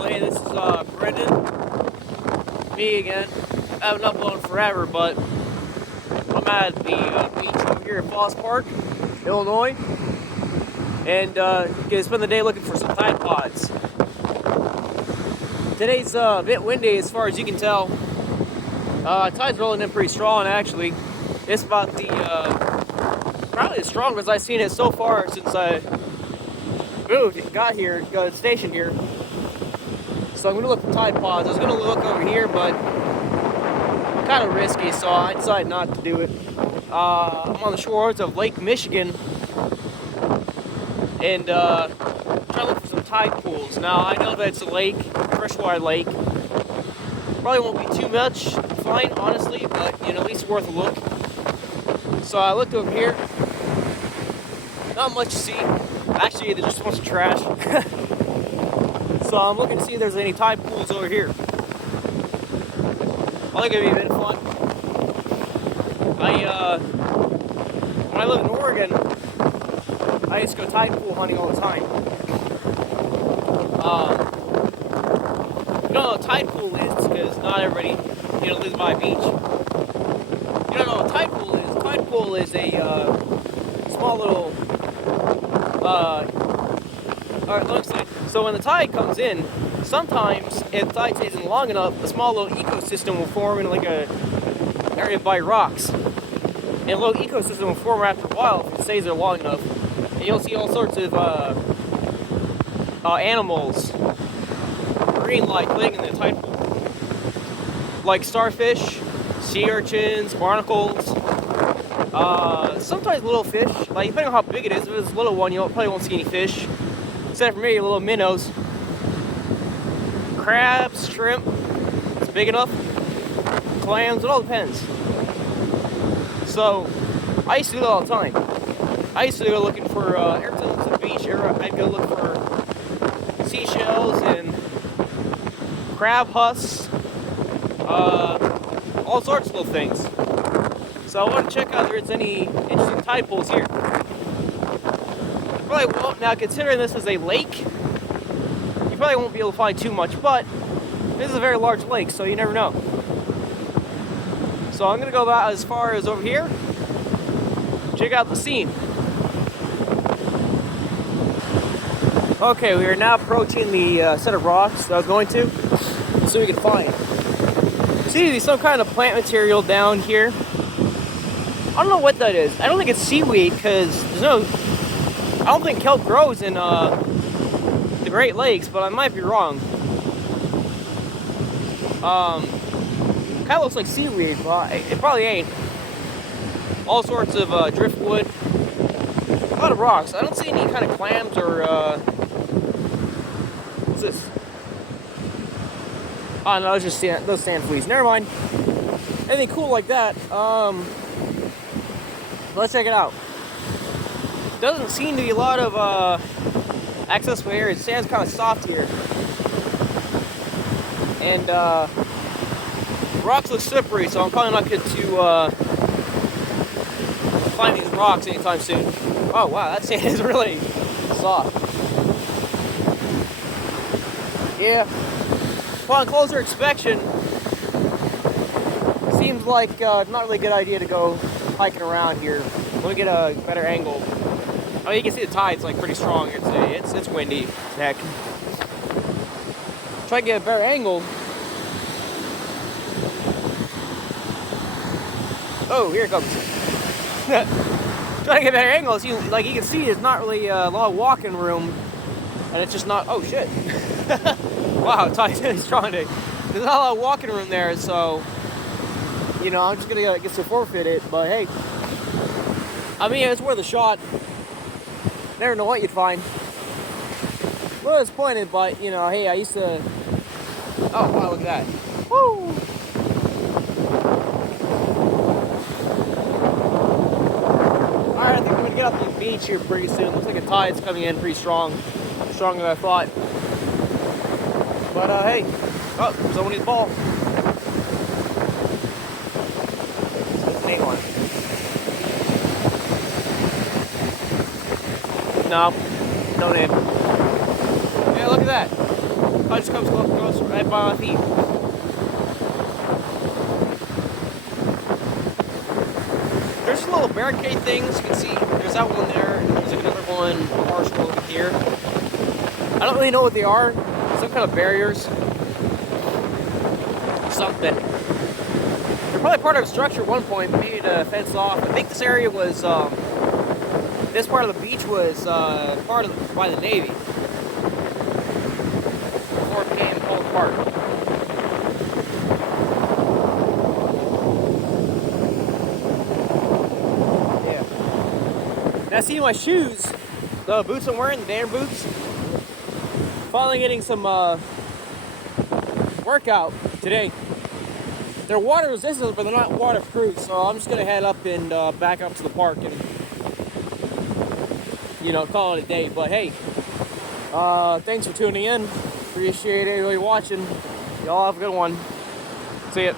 Well, hey, this is Brendan. Me again. I haven't uploaded forever, but I'm at the beach over here at Foss Park, Illinois, and gonna spend the day looking for some Tide Pods. Today's a bit windy as far as you can tell. Tide's rolling in pretty strong, actually. It's about the probably the strongest I've seen it so far since I got stationed here. So I'm gonna look for Tide Pods. I was gonna look over here, but kind of risky, so I decided not to do it. I'm on the shores of Lake Michigan, and trying to look for some tide pools. Now I know that it's a lake, freshwater lake. Probably won't be too much to find, honestly, but at least worth a look. So I looked over here. Not much to see. Actually, there's just a bunch of trash. So I'm looking to see if there's any tide pools over here. I think it'd be a bit of fun. When I lived in Oregon, I used to go tide pool hunting all the time. You don't know what a tide pool is because not everybody, lives by a beach. You don't know what a tide pool is. A tide pool is a small little. Alright, let me explain. So when the tide comes in, sometimes if the tide stays in long enough, a small little ecosystem will form in like a area by rocks. And a little ecosystem will form after a while if it stays there long enough. And you'll see all sorts of animals, marine life living in the tide pool. Like starfish, sea urchins, barnacles, sometimes little fish. Like depending on how big it is, if it's a little one, you probably won't see any fish. Except for maybe little minnows. Crabs, shrimp, it's big enough. Clams, it all depends. So, I used to do that all the time. I used to go looking for, every time I was at the beach, I'd go look for seashells and crab husks, all sorts of little things. So I want to check out if there's any interesting tide pools here. Probably won't. Now, considering this is a lake, you probably won't be able to find too much, but this is a very large lake, so you never know. So I'm going to go about as far as over here, check out the scene. Okay, we are now approaching the set of rocks that I was going to, so we can find. See, some kind of plant material down here. I don't know what that is. I don't think it's seaweed, because I don't think kelp grows in the Great Lakes, but I might be wrong. Kind of looks like seaweed, but it probably ain't. All sorts of driftwood. A lot of rocks. I don't see any kind of clams or what's this? Oh no, it's just those sand fleas. Never mind. Anything cool like that. Let's check it out. Doesn't seem to be a lot of accessible areas. The sand's kind of soft here. And rocks look slippery, so I'm probably not going to find these rocks anytime soon. Oh wow, that sand is really soft. Yeah. Upon closer inspection, seems like not really a good idea to go hiking around here. Let me get a better angle. I mean, you can see the tide's like pretty strong here today. It's windy, heck. Try to get a better angle. Oh, here it comes. Try to get a better angle. See, like you can see, there's not really a lot of walking room, and it's just not. Oh shit! Wow, tide's really strong today. There's not a lot of walking room there, so I'm just gonna get to forfeit it. But hey, I mean, it's worth a shot. Never know what you'd find. A little disappointed, but hey, I used to. Oh wow, look at that! Woo! All right, I think I'm gonna get off the beach here pretty soon. Looks like the tide's coming in pretty strong, stronger than I thought. But hey, oh, someone needs a ball. Ain't one. No, no name. Yeah, look at that. Oh, it just goes right by my feet. There's little barricade things. You can see there's that one there, and there's like another one partial over here. I don't really know what they are. Some kind of barriers. Something. They're probably part of a structure at one point, maybe to fence off. I think this area was, this part of the beach was part of by the Navy before it became Foss Park. Yeah. Now see my shoes, the boots I'm wearing, the Dan boots. Finally getting some workout today. They're water resistant, but they're not waterproof, so I'm just gonna head up and back up to the park and, you know, call it a day. But hey, thanks for tuning in. Appreciate everybody watching. Y'all have a good one. See ya.